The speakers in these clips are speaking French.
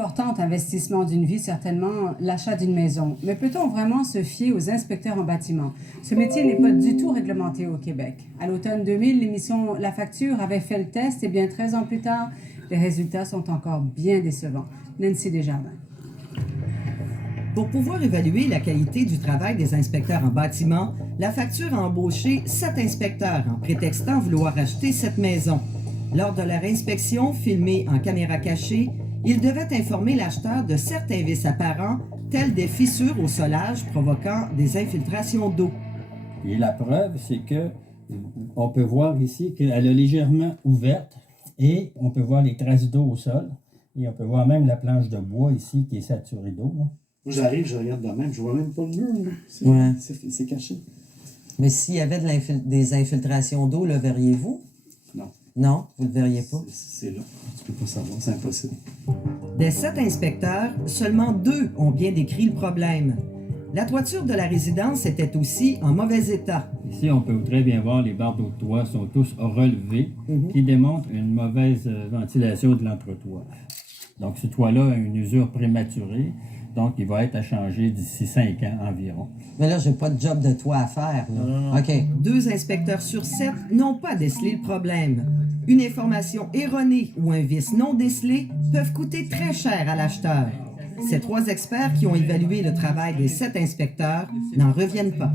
Important investissement d'une vie, certainement, l'achat d'une maison. Mais peut-on vraiment se fier aux inspecteurs en bâtiment? Ce métier n'est pas du tout réglementé au Québec. À l'automne 2000, l'émission La Facture avait fait le test et bien 13 ans plus tard, les résultats sont encore bien décevants. Nancy Desjardins. Pour pouvoir évaluer la qualité du travail des inspecteurs en bâtiment, La Facture a embauché 7 inspecteurs en prétextant vouloir acheter cette maison. Lors de leur inspection, filmée en caméra cachée, ils devaient informer l'acheteur de certains vices apparents, tels des fissures au solage provoquant des infiltrations d'eau. Et la preuve, c'est que on peut voir ici qu'elle est légèrement ouverte et on peut voir les traces d'eau au sol. Et on peut voir même la planche de bois ici qui est saturée d'eau. Moi, j'arrive, je regarde de même, je vois même pas le mur. C'est caché. Mais s'il y avait des infiltrations d'eau, le verriez-vous? Non. Non, vous ne le verriez pas? C'est là. Tu peux pas savoir, c'est impossible. Des 7 inspecteurs, seulement 2 ont bien décrit le problème. La toiture de la résidence était aussi en mauvais état. Ici, on peut très bien voir les bardeaux de toit sont tous relevés, qui démontrent une mauvaise ventilation de l'entretoit. Donc, ce toit-là a une usure prématurée, donc il va être à changer d'ici 5 ans environ. Mais là, j'ai pas de job de toit à faire, là. OK. 2 inspecteurs sur 7 n'ont pas décelé le problème. Une information erronée ou un vice non décelé peuvent coûter très cher à l'acheteur. Ces 3 experts qui ont évalué le travail des 7 inspecteurs n'en reviennent pas.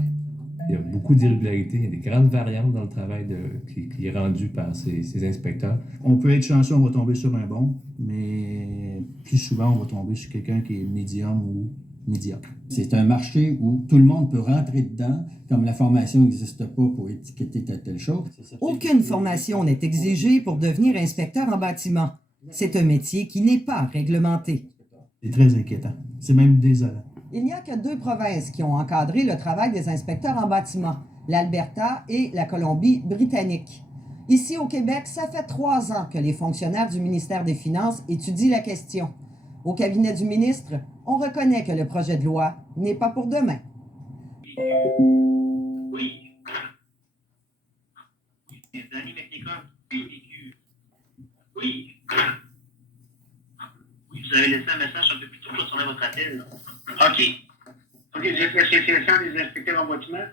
Il y a beaucoup d'irrégularités, il y a des grandes variantes dans le travail qui est rendu par ces inspecteurs. On peut être chanceux, on va tomber sur un bon, mais plus souvent, on va tomber sur quelqu'un qui est médium ou médiocre. C'est un marché où tout le monde peut rentrer dedans, comme la formation n'existe pas pour étiqueter telle chose. Aucune formation n'est exigée pour devenir inspecteur en bâtiment. C'est un métier qui n'est pas réglementé. C'est très inquiétant. C'est même désolant. Il n'y a que 2 provinces qui ont encadré le travail des inspecteurs en bâtiment, l'Alberta et la Colombie-Britannique. Ici au Québec, ça fait 3 ans que les fonctionnaires du ministère des Finances étudient la question. Au cabinet du ministre, on reconnaît que le projet de loi n'est pas pour demain. Oui. Danny McNichol. Oui. Oui, vous avez laissé un message un peu plus tôt, je vais tourner votre appel. Là. OK. OK, vous êtes l'association des inspecteurs en bâtiment?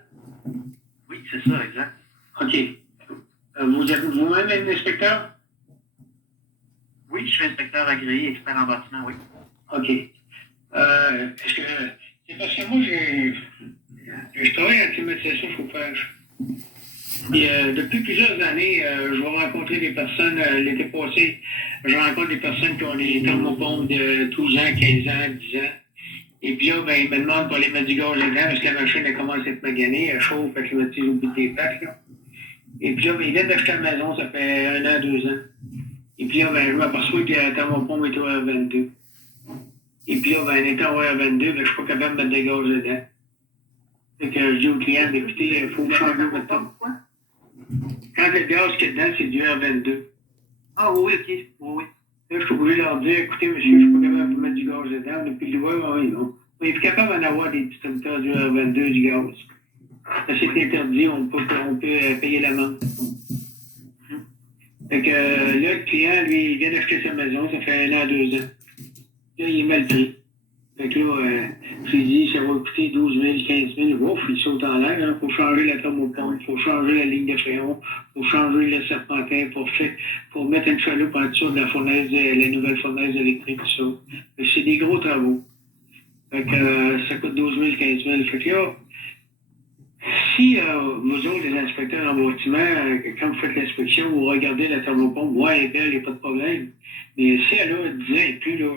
Oui, c'est ça, exact. OK. Vous êtes vous-même un inspecteur? Oui, je suis inspecteur agréé, expert en bâtiment, oui. OK. Est-ce que... C'est parce que moi, je travaille en climatisation chauffage. Et depuis plusieurs années, je vais rencontrer des personnes, l'été passé, je rencontre des personnes qui ont des thermopompes de 12 ans, 15 ans, 10 ans. Et puis là, ils me demandent pour les mettre du gaz dedans parce que la machine a commencé à être maganée, elle chauffe, elle climatise au bout des pattes. Là. Et puis là, ils viennent d'acheter la maison, ça fait 1 an, 2 ans. Et puis là, je m'aperçois que la thermopompe est au R22. Et puis là, elle est en R22, je suis pas capable de mettre de gaz dedans. Fait que je dis au client, écoutez, il faut changer votre temps. Quand le gaz qui est dedans, c'est du R22. Ah oui, ok. Oui. Là, je suis obligé de leur dire, écoutez, monsieur, je suis pas capable de mettre du gaz dedans. Depuis le doigt, on est plus capable d'en avoir des distributeurs du R22, du gaz. Ça, c'est interdit, on peut payer l'amende. Fait que là, le client, lui, il vient d'acheter sa maison, ça fait 1 an, 2 ans. Là, il est mal pris. Fait que là, je lui dis, ça va coûter 12 000, 15 000. Ouf, il saute en l'air. Il faut changer la thermopompe, il faut changer la ligne de fréon, il faut changer le serpentin pour mettre une chaloupe en dessous de la fournaise, la nouvelle fournaise électrique, tout ça. Fait que c'est des gros travaux. Fait que ça coûte 12 000, 15 000. Fait que là, si vous autres, les inspecteurs en bâtiment, quand vous faites l'inspection, vous regardez la thermopompe, ouais, elle est belle, il n'y a pas de problème. Mais si elle a 10 ans et plus, là,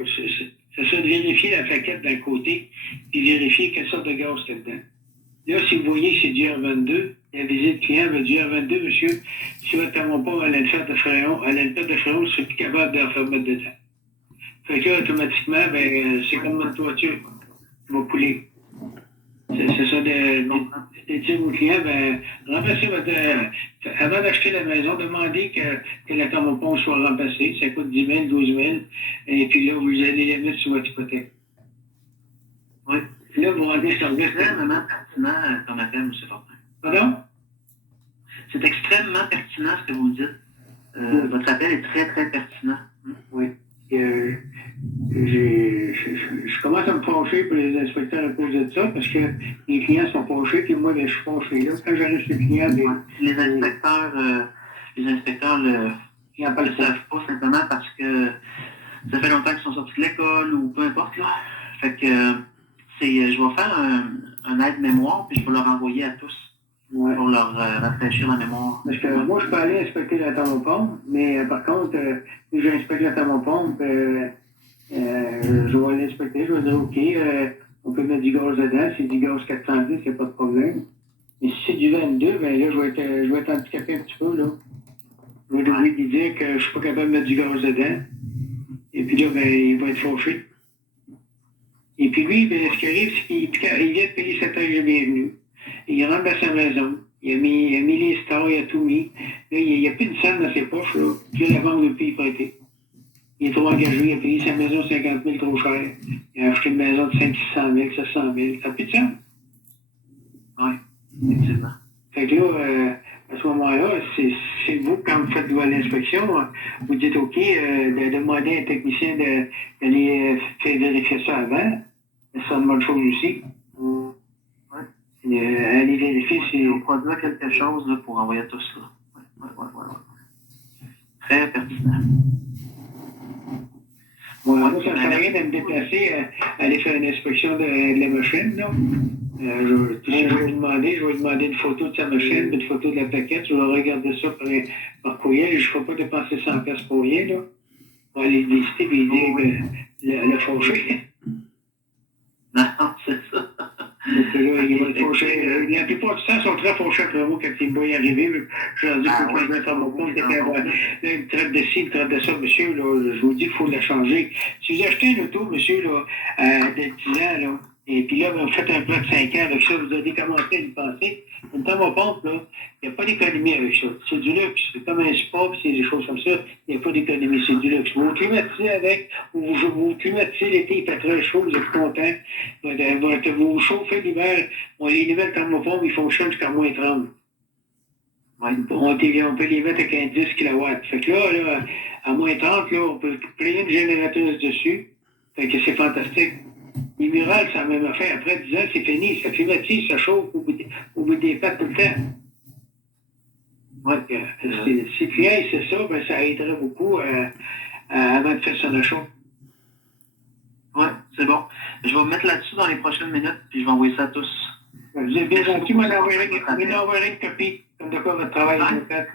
ça serait de vérifier la plaquette d'un côté, puis vérifier quelle sorte de gaz c'est dedans. Là, si vous voyez que c'est du R22, la visite client veut du R22, monsieur, si votre thermopompe a une perte de fréon, je suis plus capable de la faire mettre dedans. Fait que là, automatiquement, c'est comme votre toiture qui va couler. C'est ça, de dire aux clients, remplacez votre... avant d'acheter la maison, demandez que la thermopompe soit remplacée. Ça coûte 10 000, 12 000. Et puis là, vous allez les mettre sur votre hypothèque. Oui. Puis là, vous rendez service. C'est extrêmement pertinent comme appel, M. Fortin. Pardon? C'est extrêmement pertinent ce que vous dites. Votre appel est très, très pertinent. Oui. Puis, je commence à me fâcher pour les inspecteurs à cause de ça, parce que les clients sont fâchés, puis moi, ben, je suis fâché. Là, quand j'arrive chez le client, Les inspecteurs, ils ne le savent pas simplement parce que ça fait longtemps qu'ils sont sortis de l'école ou peu importe. Là. Fait que je vais faire un aide-mémoire, puis je vais leur envoyer à tous. Ouais. Pour leur rafraîchir la mémoire. Parce que moi, je peux aller inspecter la thermopompe, mais par contre, si j'inspecte la thermopompe, je vais l'inspecter, je vais dire, OK, on peut mettre du gaz dedans, c'est du gaz 410, il n'y a pas de problème. Mais si c'est du 22, ben là, je vais être handicapé un petit peu, là. Je vais devoir lui dire que je ne suis pas capable de mettre du gaz dedans. Et puis là, ben, il va être fâché. Et puis lui, ben, ce qui arrive, c'est qu'il vient de payer 7 heures de bienvenue. Il rentre dans sa maison. Il a mis les stars, il a tout mis. Là, il n'y a plus de scène dans ses poches, là. Puis là, la banque ne veut plus y prêter. Il est trop engagé, il a payé sa maison 50 000 trop cher. Il a acheté une maison de 500 000, 700 000. Ça n'a plus de sens. Oui, effectivement. Fait que là, à ce moment-là, c'est vous, quand vous faites l'inspection, vous dites OK, de demander à un technicien d'aller faire vérifier ça avant. C'est une bonne chose aussi. Aller vérifier si. Il faut produire quelque chose là, pour envoyer tout ça. Ouais. Très pertinent. Moi, ça ne sert à rien de me déplacer, aller faire une inspection de la machine. Là. Je vais lui demander une photo de sa machine, une photo de la plaquette. Je vais regarder ça par courriel. Je ne ferai pas dépenser 100$ pour rien. Là. On va aller visiter et dire le fauché. Non, c'est ça. Donc là, il va être fauché. La plupart du temps, ils sont très fauchés après moi quand ils me voient arriver. Je leur dis que je vais faire mon compte. Une traite de ci, une traite de ça, monsieur. Là, je vous dis qu'il faut la changer. Si vous achetez une auto, monsieur, là, de 10 ans, là, et puis là, vous faites un plan de 5 ans avec ça, vous avez commencé à y penser. Une thermopompe, là, il n'y a pas d'économie avec ça. C'est du luxe. C'est comme un spa, puis c'est des choses comme ça. Il n'y a pas d'économie, c'est du luxe. Vous vous climatisez avec, ou vous vous climatisez l'été, il fait très chaud, vous êtes content. Vous vous chauffez l'hiver. Bon, les nouvelles thermopompes, ils fonctionnent jusqu'à moins 30. On peut les mettre avec un 10 kW. Fait que là, à moins 30, là, on peut plier une génératrice dessus. Fait que c'est fantastique. Les murales, c'est la même affaire. Après 10 ans, c'est fini. Ça climatise, ça chauffe au bout des pattes tout le temps. Ouais, si le client c'est ça, ben, ça aiderait beaucoup avant de faire son achat. Oui, c'est bon. Je vais me mettre là-dessus dans les prochaines minutes, puis je vais envoyer ça à tous. Vous êtes bien gentil, m'en enverrez une copie, comme de quoi votre travail est fait.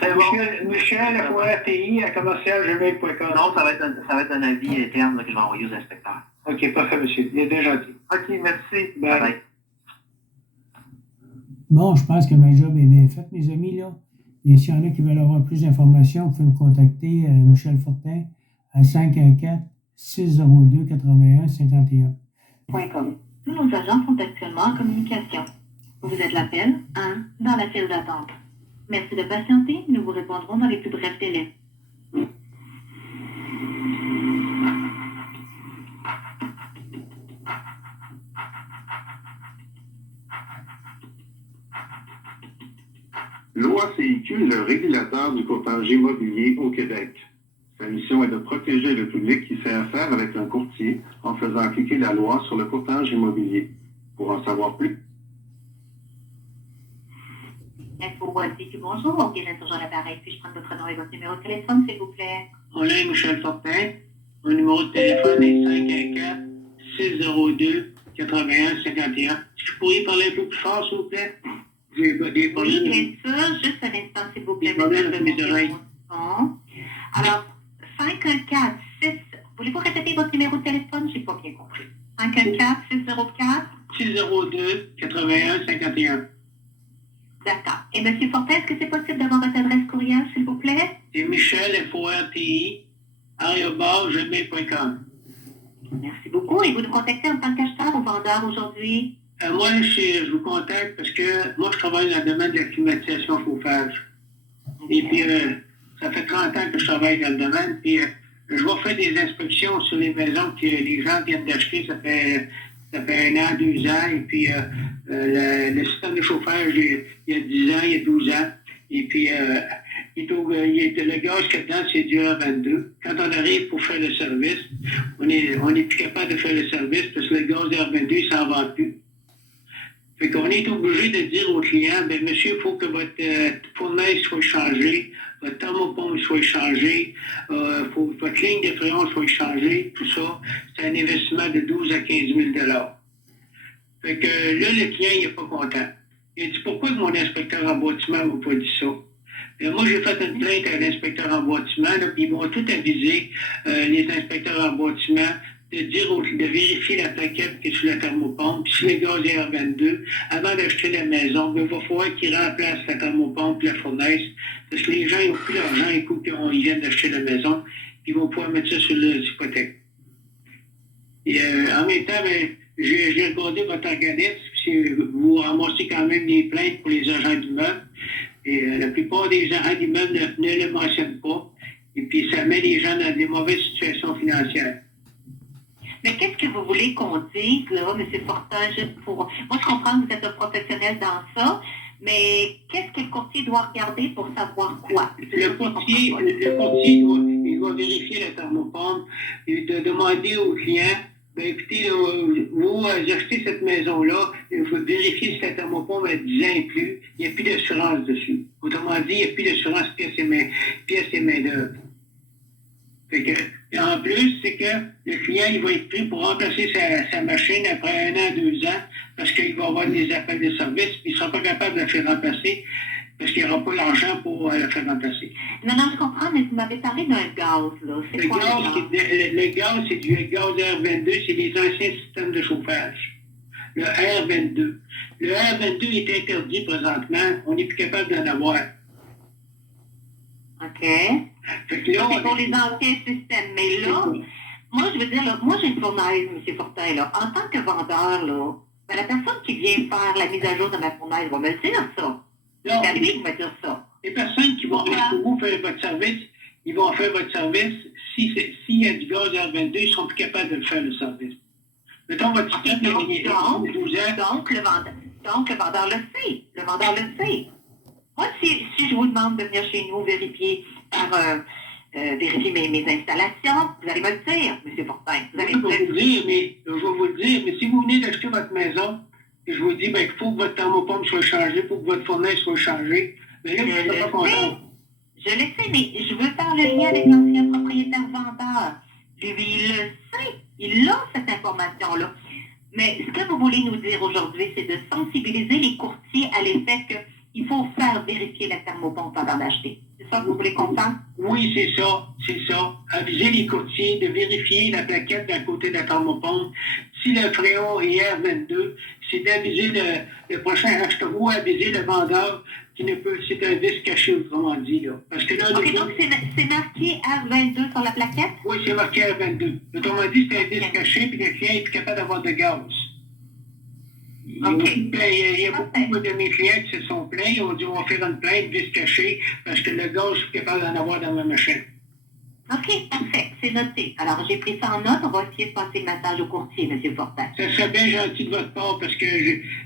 C'est bon. Michel, FORTI, à commercial.gmail.com. Non, ça va être un avis interne là, que je vais envoyer aux inspecteurs. OK, parfait, monsieur. Il est bien gentil. OK, merci. Bye. Bye. Bon, je pense que ma job est bien faite, mes amis, là. Et s'il y en a qui veulent avoir plus d'informations, vous pouvez me contacter, Michel Fortin, à 514-602-8151. Tous nos agents sont actuellement en communication. Vous êtes l'appel 1 dans la file d'attente. Merci de patienter, nous vous répondrons dans les plus brefs délais. L'OACIQ est le régulateur du courtage immobilier au Québec. Sa mission est de protéger le public qui fait affaire avec un courtier en faisant appliquer la loi sur le courtage immobilier. Pour en savoir plus. OACIQ, bonjour. Ok, j'insurge à l'appareil. Puis-je prendre votre nom et votre numéro de téléphone, s'il vous plaît? On a Michel Fortin. Mon numéro de téléphone est 514-602-8151. Est-ce que vous pourriez parler un peu plus fort, s'il vous plaît? J'ai des problèmes. Oui, bien sûr. Juste un instant, s'il vous plaît. Des problèmes avec mes oreilles. Alors, 514-6... Voulez-vous répéter votre numéro de téléphone? Je n'ai pas bien compris. 514-604-602-8151. D'accord. Et M. Fortin, est-ce que c'est possible d'avoir votre adresse courriel, s'il vous plaît? C'est Michel, FORTI, @gmail.com. Merci beaucoup. Et vous nous contactez en tant qu'acheteur ou vendeur aujourd'hui? Moi, je vous contacte parce que moi, je travaille dans le domaine de la climatisation chauffage. Et puis, ça fait 30 ans que je travaille dans le domaine. Puis, je vais faire des inspections sur les maisons que les gens viennent d'acheter. Ça fait 1 an, 2 ans. Et puis, le système de chauffage, il y a 10 ans, il y a 12 ans. Et puis, le gaz qu'il y a dedans, c'est du R22. Quand on arrive pour faire le service, on n'est plus capable de faire le service parce que le gaz R22, il s'en vend plus. Fait qu'on est obligé de dire au client, ben monsieur, il faut que votre fournaise soit changée, votre thermopompe soit changée, faut que votre ligne de fréon soit changée, tout ça. C'est un investissement de 12 à 15 000 $. Fait que là, le client, il n'est pas content. Il a dit, pourquoi mon inspecteur en bâtiment ne m'a pas dit ça? Et moi, j'ai fait une plainte à l'inspecteur en bâtiment, là, puis ils m'ont tout avisé, les inspecteurs en bâtiment, de vérifier la plaquette qui est sur la thermopompe. Puis si le gaz est R22, avant d'acheter la maison, il va falloir qu'ils remplacent la thermopompe et la fournaise. Parce que les gens, ils n'ont plus d'argent, ils viennent d'acheter la maison, puis ils vont pouvoir mettre ça sur l'hypothèque. Et en même temps, ben, j'ai regardé votre organisme, puis vous ramassez quand même des plaintes pour les agents d'immeuble. Et la plupart des agents d'immeuble ne le mentionnent pas. Et puis ça met les gens dans des mauvaises situations financières. Mais qu'est-ce que vous voulez qu'on dise, là, M. Fortin, juste pour... Moi, je comprends que vous êtes un professionnel dans ça, mais qu'est-ce que le courtier doit regarder pour savoir quoi? Le courtier il doit vérifier la thermopompe et de demander au client, ben écoutez, vous achetez cette maison-là, il faut vérifier si la thermopompe a 10 ans et plus, il n'y a plus d'assurance dessus. Autrement dit, il n'y a plus d'assurance pièces et main-d'œuvre. Fait que, et en plus, c'est que le client, il va être pris pour remplacer sa machine après 1 an, 2 ans, parce qu'il va avoir des appels de service, puis il ne sera pas capable de la faire remplacer, parce qu'il n'y aura pas l'argent pour la faire remplacer. Non, je comprends, mais vous m'avez parlé d'un gaz, là. C'est quoi le gaz, c'est du gaz R22, c'est les anciens systèmes de chauffage. Le R22. Le R22 est interdit présentement, on n'est plus capable d'en avoir. OK. Fait que là, c'est pour les anciens systèmes. Mais là, moi, je veux dire, là, moi, j'ai une fournaise, M. Fortin, là. En tant que vendeur, là, ben, la personne qui vient faire la mise à jour de ma fournaise va me le dire, ça. C'est lui qui va dire ça. Les personnes qui vont venir pour vous faire votre service, ils vont faire votre service. S'il y a du gaz R22, ils ne seront plus capables de le faire, le service. Mettons votre système de 12 ans. Donc, le vendeur le sait. Le vendeur le sait. Moi, si je vous demande de venir chez nous vérifier vérifier mes installations, vous allez me le dire, M. Fortin. Je vais vous le dire, mais si vous venez d'acheter votre maison, et je vous dis ben, qu'il faut que votre thermopompe soit changée, il faut que votre fournaise soit changée, mais là, je ne suis pas content. Je le sais, mais je veux faire le lien avec l'ancien propriétaire vendeur. Lui, il le sait. Il a cette information-là. Mais ce que vous voulez nous dire aujourd'hui, c'est de sensibiliser les courtiers à l'effet qu'il faut faire vérifier la thermopompe avant d'acheter. C'est ça que vous voulez comprendre? Oui, c'est ça. Aviser les courtiers de vérifier la plaquette d'un côté de la thermopompe. Si le fréon est R22, c'est d'aviser le prochain acheteur ou aviser le vendeur qui ne peut, c'est un disque caché, autrement dit, là. Parce que là, OK, donc c'est marqué R22 sur la plaquette? Oui, c'est marqué R22. Autrement dit, c'est un disque caché, puis le client est plus capable d'avoir de gaz. Il y a beaucoup de mes clients qui se sont plaints. Ils ont dit on va faire une plainte vis cachée parce que le gaz, je suis capable d'en avoir dans ma machine. OK, parfait. C'est noté. Alors, j'ai pris ça en note. On va essayer de passer le message au courtier, M. Fortin. Ça serait bien gentil de votre part parce que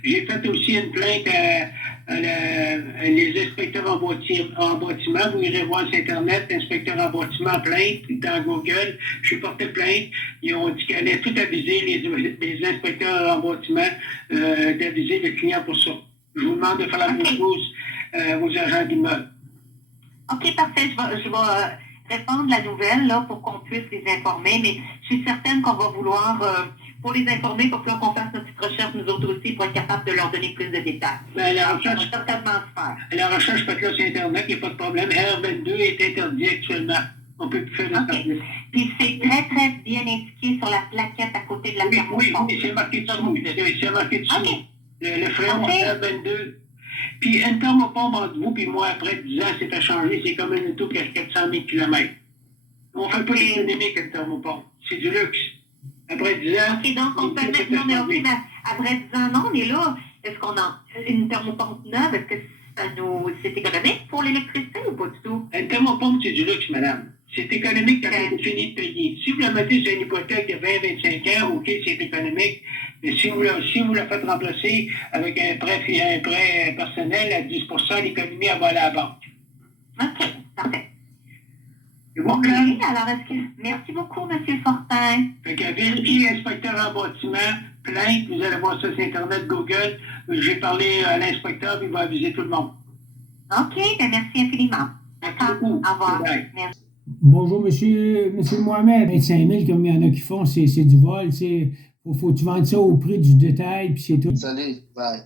j'ai fait aussi une plainte à les inspecteurs en bâtiment. Vous irez voir sur Internet, inspecteur en bâtiment plainte, dans Google. J'ai porté plainte. Ils ont dit qu'ils allaient tout aviser, les inspecteurs en bâtiment, d'aviser le client pour ça. Je vous demande de faire la même chose aux agents d'immeuble. OK, parfait. Je vais répandre la nouvelle là, pour qu'on puisse les informer, mais je suis certaine qu'on va vouloir, pour les informer, pour qu'on fasse notre petite recherche, nous autres aussi, pour être capable de leur donner plus de détails. Ben, la recherche, ça va certainement se faire. La recherche, faites-là sur Internet, il n'y a pas de problème. R22 est interdit actuellement. On peut plus faire le service. Puis c'est très, très bien indiqué sur la plaquette à côté de la thermopompe. Oui, c'est marqué dessous. C'est marqué dessous. Okay. Le fréon R22. Puis une thermopompe entre vous et moi, après 10 ans, c'est à changer. C'est comme un auto qui a 400 000 km. On ne fait pas l'économie avec une thermopompe. C'est du luxe. Après 10 ans... OK, donc on peut mettre... Non, mais OK, mais après 10 ans, non, on est là. Est-ce qu'on a une thermopompe neuve? Est-ce que c'est économique pour l'électricité ou pas du tout? Une thermopompe, c'est du luxe, madame. C'est économique quand vous finissez de payer. Si vous la mettez sur une hypothèque de 20-25 ans, OK, c'est économique. Mais si vous la faites remplacer avec un prêt personnel à 10 %, l'économie, elle va aller à la banque. OK. Parfait. C'est bon, OK, Claire? alors merci beaucoup, M. Fortin. Fait que vérifiez inspecteur en bâtiment, plainte, vous allez voir ça sur Internet, Google. J'ai parlé à l'inspecteur, puis il va aviser tout le monde. OK, bien merci infiniment. D'accord, beaucoup. au revoir. Bye. Merci. Bonjour, monsieur Mohamed. 25 000, comme il y en a qui font, c'est du vol. Faut que tu vendes ça au prix du détail, puis c'est tout. Salut, bye.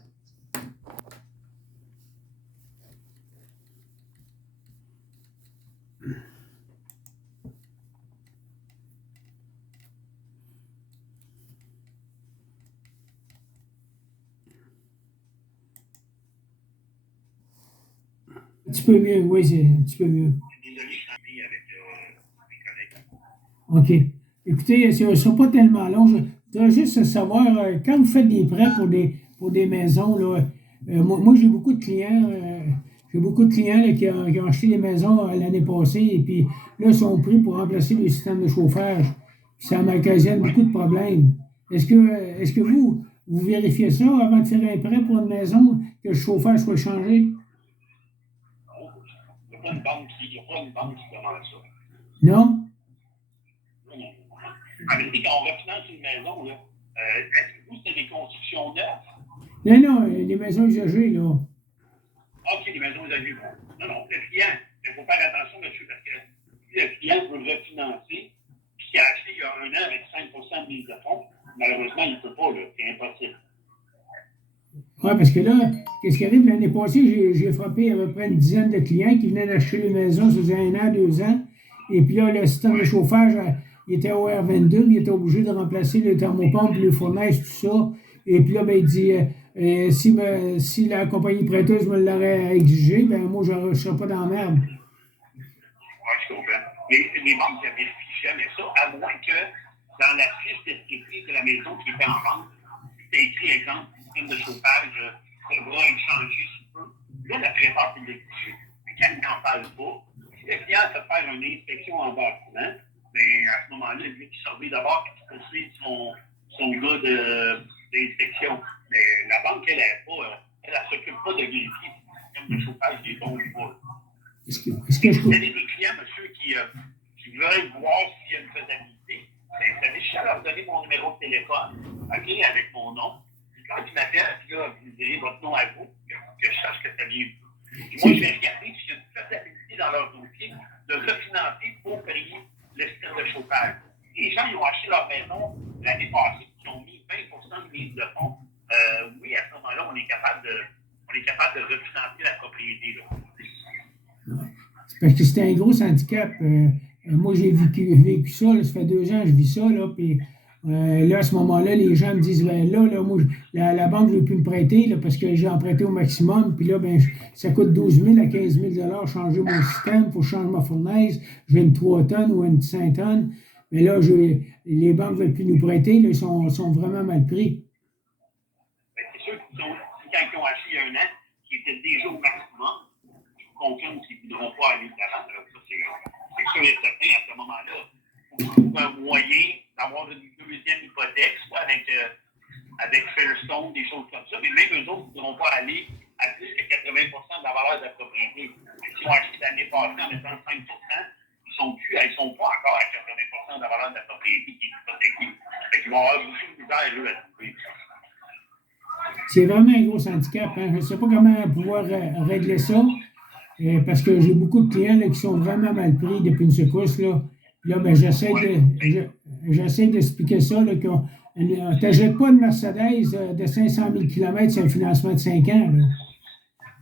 Un petit peu mieux, oui, c'est un petit peu mieux. Désolé, je suis en ligne avec mes collègues. OK. Écoutez, ce ne sera pas tellement long. Je voudrais juste savoir, quand vous faites des prêts pour des maisons, là, moi j'ai beaucoup de clients. J'ai beaucoup de clients là, qui ont acheté des maisons l'année passée et puis là, ils sont pris pour remplacer les systèmes de chauffage. Ça m'occasionne beaucoup de problèmes. Est-ce que vous vérifiez ça avant de faire un prêt pour une maison, que le chauffage soit changé? Il n'y a pas une banque qui demande ça. Non? Non. En vérité, quand on refinance une maison, là, est-ce que vous, c'est des constructions neuves? Non, les maisons usagées, là. OK, les maisons usagées, bon. Non, le client, il faut faire attention là-dessus parce que si le client veut refinancer, puis qu'il a acheté il y a 1 an avec 5 de mise de fonds, malheureusement, il ne peut pas, là. C'est impossible. Oui, parce que là, qu'est-ce qui arrive? L'année passée, j'ai frappé à peu près une dizaine de clients qui venaient d'acheter les maisons, ça faisait 1 an, 2 ans. Et puis là, le système de chauffage, il était au R22, il était obligé de remplacer le thermopompe, les fournaises, tout ça. Et puis là, ben, il dit, si la compagnie prêteuse me l'aurait exigé, ben moi, je ne serais pas dans la merde. Oui, je comprends. Les banques ne vérifient jamais ça, à moins que dans la fiche descriptive de la maison qui était en vente, c'était écrit, exemple, système de chauffage devra être changé sous peu. Là, la prépare peut l'exiger. Mais quand il n'en parle pas, si le client se faire une inspection en bâtiment, bien, à ce moment-là, lui qui surveille d'abord qu'il possède son gars d'inspection. Mais la banque, elle ne s'occupe pas de vérifier si le système de chauffage est bon ou pas. Est-ce que je Vous avez des clients, monsieur, qui veulent voir s'il y a une faisabilité. Vous savez, je suis à leur donner mon numéro de téléphone, OK, avec mon nom. Puis quand ils m'appellent, puis là, vous me direz votre nom à vous, que je sache que ça vient de vous. Puis moi, je vais regarder s'il y a une faisabilité dans leur dossier de refinancer pour payer le système de chauffage. Les gens, ils ont acheté leur maison l'année passée, qui ont mis 20 de mise de fonds. Oui, à ce moment-là, on est capable de refinancer la propriété. Là. C'est parce que c'était un gros handicap. Moi, j'ai vécu ça, là, ça fait 2 ans que je vis ça, là, puis là, à ce moment-là, les gens me disent, ben, là moi, la banque ne veut plus me prêter, là, parce que j'ai emprunté au maximum, puis là, ben, ça coûte 12 000 à 15 000 changer mon système, il faut changer ma fournaise, j'ai une 3 tonnes ou une 5 tonnes, mais là, les banques ne veulent plus nous prêter, là, ils sont vraiment mal pris. C'est sûr que quand ils ont acheté il y a 1 an, qui était déjà au maximum, confirme qu'ils ne voudront pas aller de l'avant. C'est sûr et certain, à ce moment-là, il faut trouver un moyen d'avoir une deuxième hypothèque, soit avec Fairstone, des choses comme ça, mais même eux autres ne voudront pas aller à plus que 80 de la valeur de la propriété. Si on acheté l'année passée en mettant 5 ils sont pas encore à 80 de la valeur de la propriété qui est hypothéquée. Ils vont avoir beaucoup de misère, eux, à trouver. C'est vraiment un gros handicap. Hein? Je ne sais pas comment pouvoir régler ça. Parce que j'ai beaucoup de clients là, qui sont vraiment mal pris depuis une secousse. Là, là ben, j'essaie d'expliquer ça. Tu n'achètes pas une Mercedes de 500 000 km sur un financement de 5 ans. Là.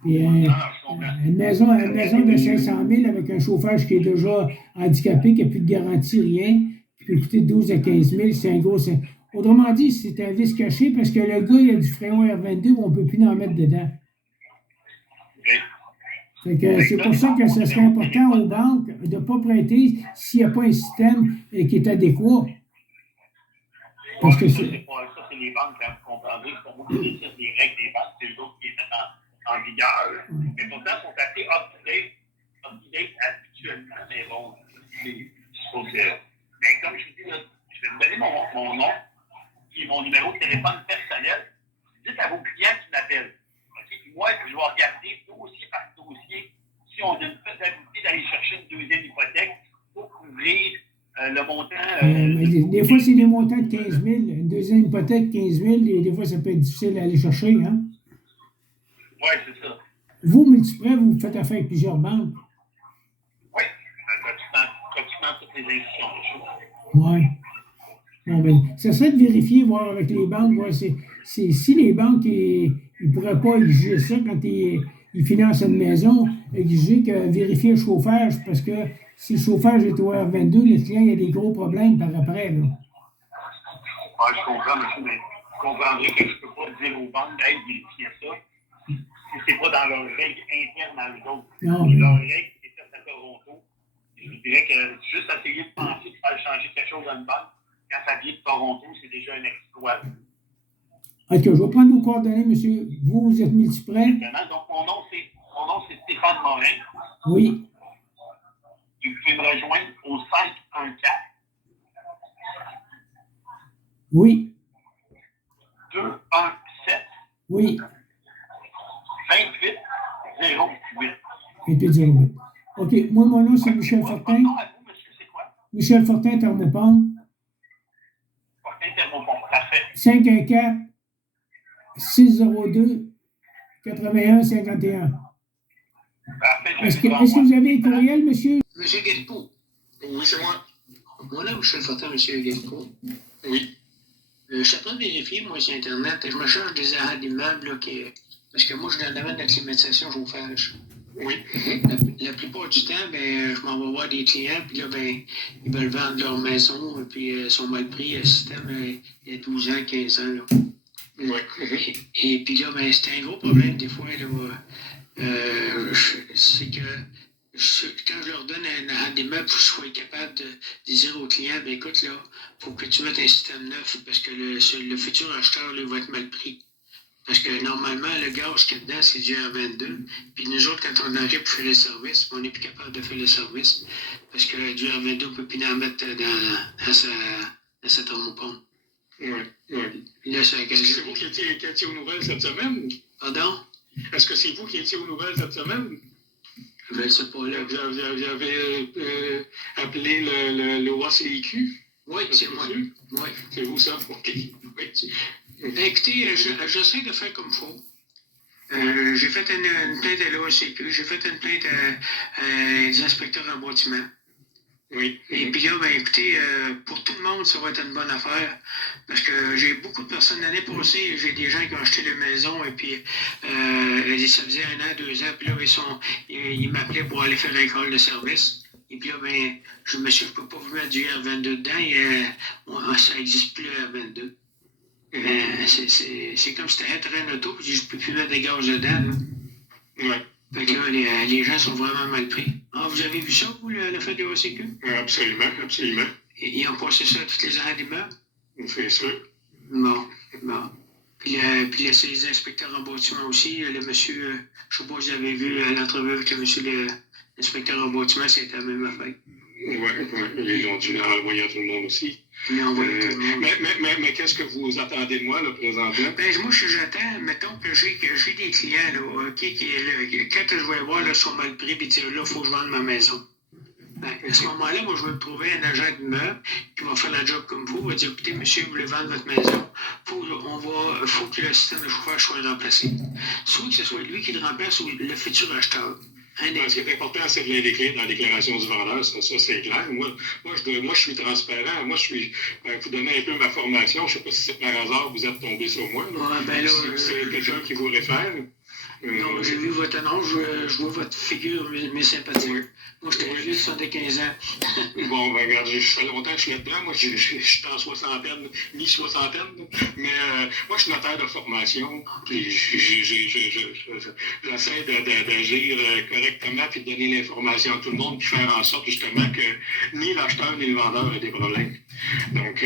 Puis, une maison de 500 000 avec un chauffage qui est déjà handicapé, qui n'a plus de garantie, rien, qui peut coûter 12 à 15 000, c'est un gros. Autrement dit, c'est un vice caché parce que le gars, il a du frein R22 où on ne peut plus en mettre dedans. C'est pour ça que ce serait important aux banques de ne pas prêter s'il n'y a pas un système qui est adéquat. Parce que ça, c'est les banques, quand vous comprendrez, c'est pour moi qui décident des règles des banques, c'est les autres qui les mettent en vigueur. Mais pourtant, ils sont assez up-to-date habituellement, mais bon, il faut que. Mais comme je vous dis, là, je vais vous donner mon nom et mon numéro de téléphone personnel. Dites à vos clients qui m'appellent. Okay? Moi, je vais regarder dossier par dossier si on a une faisabilité d'aller chercher une deuxième hypothèque pour couvrir le montant. Mais des fois, c'est des montants de 15 000. Une deuxième hypothèque, 15 000, et des fois, ça peut être difficile à aller chercher. Hein? Oui, c'est ça. Vous, Multiprêt, vous faites affaire avec plusieurs banques. Oui, pratiquement toutes les institutions. Oui. Bon, ben, ça serait de vérifier, voir avec les banques, voir si les banques ne pourraient pas exiger ça quand ils financent une maison, exiger que vérifier le chauffage, parce que si le chauffage est au R22, le client il a des gros problèmes par après. Là. Ah, je comprends, monsieur, mais vous comprendrez que je ne peux pas dire aux banques d'aller vérifier ça si ce n'est pas dans leurs règles internes à eux autres. Non, leurs règles, c'est fait à Toronto. Je vous dirais que juste essayer de penser de faire changer quelque chose dans une banque, quand ça vient de Toronto, c'est déjà un exploit. OK, je vais prendre vos coordonnées, monsieur. Vous êtes Multiprêt? Donc, mon nom, c'est Stéphane Morin. Oui. Vous pouvez me rejoindre au 514. Oui. 217. Oui. 2808. 2808. OK, moi, mon nom, c'est Michel Fortin. C'est quoi? Michel Fortin, Thermopompe. Fortin, Thermopompe. Parfait. 514-602-8151. Est-ce que vous avez un courriel, monsieur? Monsieur Guéricault. Oui, c'est moi. Mon nom est Michel Fortin, monsieur Guéricault. Oui. Je suis en train de vérifier, moi, sur Internet. Je me charge des arrêts d'immeubles, là, parce que moi, je suis dans le domaine de la climatisation chauffage. Oui. La plupart du temps, ben, je m'en vais voir des clients, puis là, ben, ils veulent vendre leur maison, puis ils sont mal pris. Le système, il y a 12 ans, 15 ans, là. Oui. Et puis là, ben, c'est un gros problème, des fois, là. C'est que quand je leur donne un arrêt d'immeuble, il faut que je sois capable de dire au client, ben écoute, là, il faut que tu mettes un système neuf parce que le futur acheteur, là, va être mal pris. Parce que normalement, le gaz qu'il y a dedans, c'est du R22. Puis nous autres, quand on arrive pour faire le service, on n'est plus capable de faire le service. Parce que du R22, on ne peut plus en mettre dans sa thermopompe. Oui. Là, est-ce que c'est vous qui étiez aux nouvelles cette semaine? Pardon? Est-ce que c'est vous qui étiez aux nouvelles cette semaine? Je ne sais pas. Là. Vous avez appelé le OACIQ? Oui, c'est moi. Oui. C'est vous, ça? OK. Oui. Écoutez, j'essaie de faire comme il faut. J'ai fait une plainte à l'OACQ, j'ai fait une plainte des inspecteurs en bâtiment. Oui. Et puis là, ben écoutez, pour tout le monde, ça va être une bonne affaire. Parce que j'ai beaucoup de personnes l'année passée, j'ai des gens qui ont acheté leur maison et puis ça faisait 1 an, 2 ans, puis là, ils m'appelaient pour aller faire un call de service. Et puis là, ben, je me suis dit, je ne peux pas vous mettre du R22 dedans, ça n'existe plus le R22. C'est comme si tu arrêtais un auto, puis je ne peux plus mettre des gaz dedans. Oui. Fait que là, les gens sont vraiment mal pris. Ah, vous avez vu ça, vous, le fait de l'OACQ? Absolument, absolument. Ils ont passé ça à toutes les arrêts d'immeubles? C'est sûr. Bon. Puis là, c'est les inspecteurs en bâtiment aussi. Le monsieur, je ne sais pas si vous avez vu l'entrevue avec le monsieur l'inspecteur en bâtiment, c'était la même affaire. Oui, ils ont dû l'envoyer à tout le monde aussi. Mais qu'est-ce que vous attendez de moi, là, présentement? Ben, moi, j'attends, mettons que j'ai des clients, là, quand je vais voir, là, ils sont mal pris, puis là, il faut que je vende ma maison. Ben, à ce moment-là, moi, je vais trouver un agent d'immeuble qui va faire la job comme vous, va dire, écoutez, monsieur, vous voulez vendre votre maison, faut que le système de chauffage soit remplacé. Soit que ce soit lui qui le remplace ou le futur acheteur. Ce qui est important, c'est de l'indiquer dans la déclaration du vendeur, ça c'est clair. Moi, je suis transparent. Moi, vous donnez un peu ma formation. Je ne sais pas si c'est par hasard vous êtes tombé sur moi. Si c'est quelqu'un qui vous réfère. Non, j'ai vu votre annonce, je vois votre figure, mes sympathies. Oui. Moi, je suis vieux de 75 ans. Bon, ben regarde, ça fait longtemps que je suis là-dedans. Moi, je suis en soixantaine, mi-soixantaine. Mais moi, je suis notaire de formation. Puis j'essaie d'agir correctement puis de donner l'information à tout le monde puis faire en sorte justement que ni l'acheteur ni le vendeur ait des problèmes. Donc,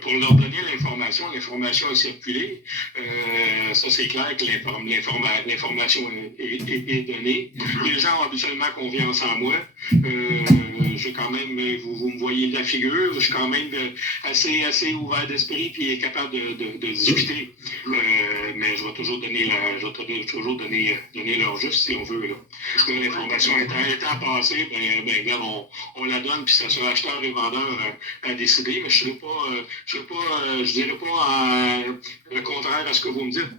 pour leur donner l'information est circulée. Ça, c'est clair que l'information est donnée. Les gens ont habituellement confiance en moi. Je j'ai quand même, vous me voyez de la figure, je suis quand même assez ouvert d'esprit puis capable de discuter. Mais je vais toujours donner leur juste si on veut. Là. L'information étant passée, regarde, on la donne puis ça sera acheteur et vendeur à décider, mais je dirais pas le contraire à ce que vous me dites.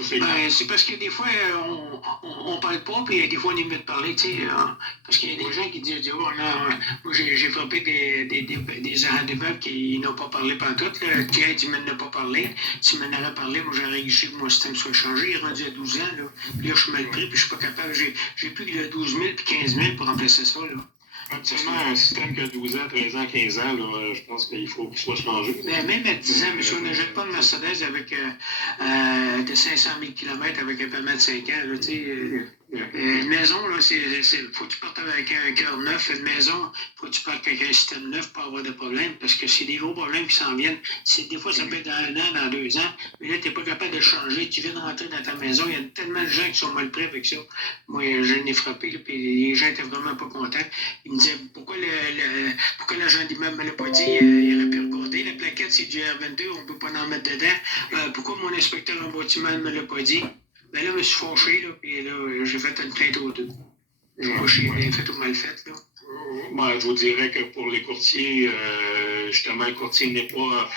C'est parce que des fois, on parle pas, puis des fois, on est mieux de parler, tu sais. Parce qu'il y a des gens qui disent, oh, non, moi, j'ai frappé des agents d'immeubles qui n'ont pas parlé pantoute. Le client, il m'en a pas parlé. S'il m'en avait parlé, moi, j'aurais réussi que mon système soit changé. Il est rendu à 12 ans, là. Puis là, je suis mal pris, puis je suis pas capable. J'ai plus que 12 000 puis 15 000 pour remplacer ça, là. Actuellement, un système qui a 12 ans, 13 ans, 15 ans, là, je pense qu'il faut qu'il soit changé. Mais même à 10 ans, monsieur, on n'achète pas de Mercedes avec de 500 000 km avec un paiement de 5 ans. Là, une maison, là, faut que tu partes avec un cœur neuf. Une maison, faut que tu partes avec un système neuf pour avoir des problèmes, parce que c'est des gros problèmes qui s'en viennent. Des fois, ça peut être dans 1 an, dans 2 ans, mais là, tu n'es pas capable de changer. Tu viens de rentrer dans ta maison, il y a tellement de gens qui sont mal pris avec ça. Moi, je l'ai frappé, puis les gens étaient vraiment pas contents. Ils me disaient, pourquoi l'agent d'immeuble ne me l'a pas dit, il aurait pu regarder. La plaquette, c'est du R22, on ne peut pas en mettre dedans. Pourquoi mon inspecteur en bâtiment ne me l'a pas dit? Ben là, je me suis fâché, là, puis là, j'ai fait une plainte aux deux. Je sais pas si bien fait ou mal fait, là. Ben, je vous dirais que pour les courtiers, justement, le courtier n'est pas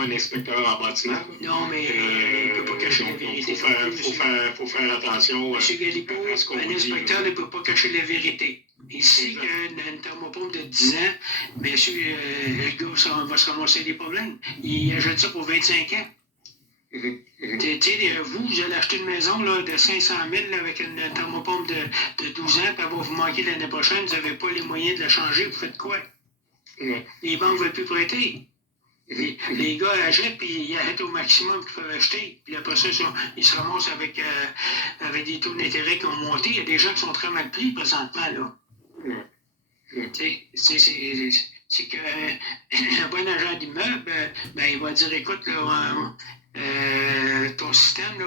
un inspecteur en bâtiment. Non, mais il ne peut pas cacher la vérité. Il faut faire attention. Monsieur Galipo, un inspecteur ne peut pas cacher la vérité. Ici, une thermopompe de 10 ans, bien sûr, le gars va se ramasser des problèmes. Il achète ça pour 25 ans. Vous allez acheter une maison là, de 500 000 là, avec une thermopompe de 12 ans, puis elle va vous manquer l'année prochaine, vous n'avez pas les moyens de la changer, vous faites quoi? Les banques ne veulent plus prêter. Les gars achètent, puis ils achètent au maximum qu'ils peuvent acheter. Puis après ça, ils se ramassent avec des taux d'intérêt qui ont monté. Il y a des gens qui sont très mal pris présentement, là. C'est qu'un bon agent d'immeuble, il va dire, écoute, là, ton système, là,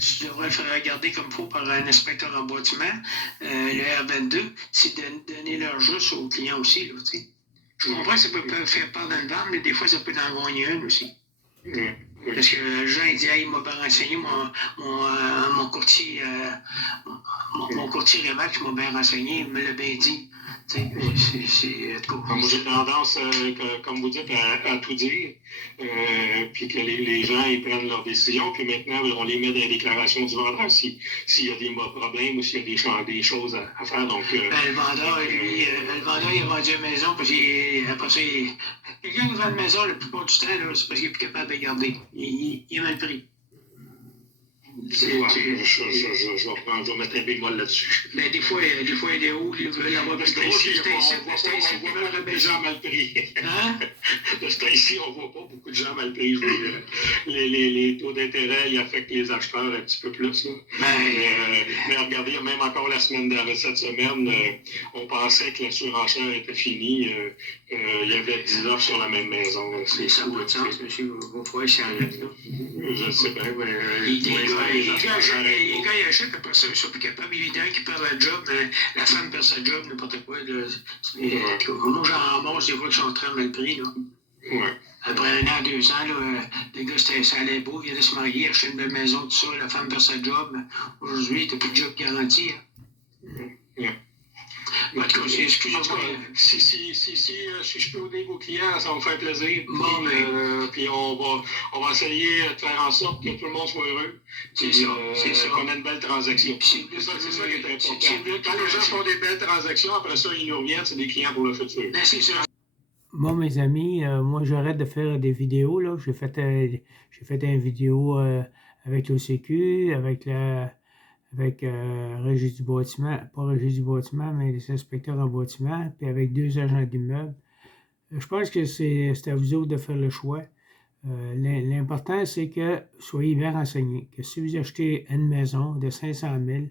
tu devrais le faire regarder comme il faut par un inspecteur en bâtiment. Le R22, c'est de donner leur juste aux clients aussi. Là, je comprends que ça peut faire peur dans le ventre, mais des fois, ça peut en gagner une aussi. Parce que le gens il dit, hey, il m'a bien renseigné, mon courtier Remax m'a bien renseigné, il me l'a bien dit. Moi, j'ai tendance, comme vous dites, à tout dire, puis que les gens ils prennent leurs décisions, puis maintenant, on les met dans les déclarations du vendeur s'il y a des problèmes ou s'il y a des choses à faire. Donc, le vendeur, lui, il a vendu une maison, puis après ça, quelqu'un qui vend une maison, la plupart du temps, là, c'est parce qu'il est plus capable de garder. Il est mal pris. Je vais mettre un bémol là-dessus. Mais des fois, il est haut, il veut l'avoir plus gros. On voit des gens mal pris. De ce temps-ci, on voit pas beaucoup de gens mal pris. Les taux d'intérêt, ils affectent les acheteurs un petit peu plus. Là. Mais regardez, même encore cette semaine, on pensait que la surenchère était finie. Il y avait 10 offres sur la même maison. Mais ça n'a pas de sens, monsieur. Vos fois, ils s'arrêtent là. Je sais bien, mais... Les gars, ils achètent, après ça, ils sont plus capables. Évidemment qu'ils perdent la job, mais la femme perd sa job, n'importe quoi. Moi, j'en ramasse des fois qui sont très mal pris. Là. Ouais. Après 1 an, 2 ans, là, les gars, ça allait beau, ils allaient se marier, acheter une belle maison, tout ça, la femme perd sa job. Aujourd'hui, t'as plus de job garanti. Hein. En tout cas, excusez-moi. Si je peux aider vos clients, ça va me faire plaisir. Bon, puis on va essayer de faire en sorte que tout le monde soit heureux. C'est ça. Qu'on ait une belle transaction. C'est ça qui est important. Quand les gens font des belles transactions, après ça, ils nous reviennent, c'est des clients pour le futur. C'est ça. Bon, mes amis, moi, j'arrête de faire des vidéos. Là. J'ai fait une vidéo avec l'OCQ, avec Régie du bâtiment, pas Régie du bâtiment, mais les inspecteurs en bâtiment, puis avec 2 agents d'immeuble. Je pense que c'est à vous autres de faire le choix. L'important, c'est que vous soyez bien renseignés, que si vous achetez une maison de 500 000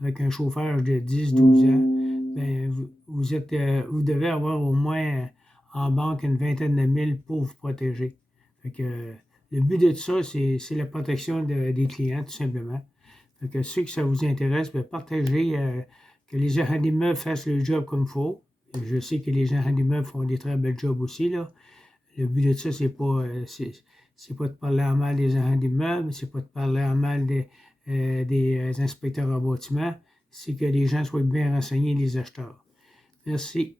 avec un chauffage de 10-12 ans, ben, vous devez avoir au moins en banque une vingtaine de mille pour vous protéger. Fait que, le but de tout ça, c'est la protection des clients, tout simplement. Fait que ceux que ça vous intéresse, bien, partagez, que les agents d'immeubles fassent le job comme il faut. Je sais que les gens d'immeuble font des très belles jobs aussi, là. Le but de ça, c'est pas de parler en mal des agents d'immeuble, c'est pas de parler en mal des inspecteurs en bâtiment, c'est que les gens soient bien renseignés, les acheteurs. Merci.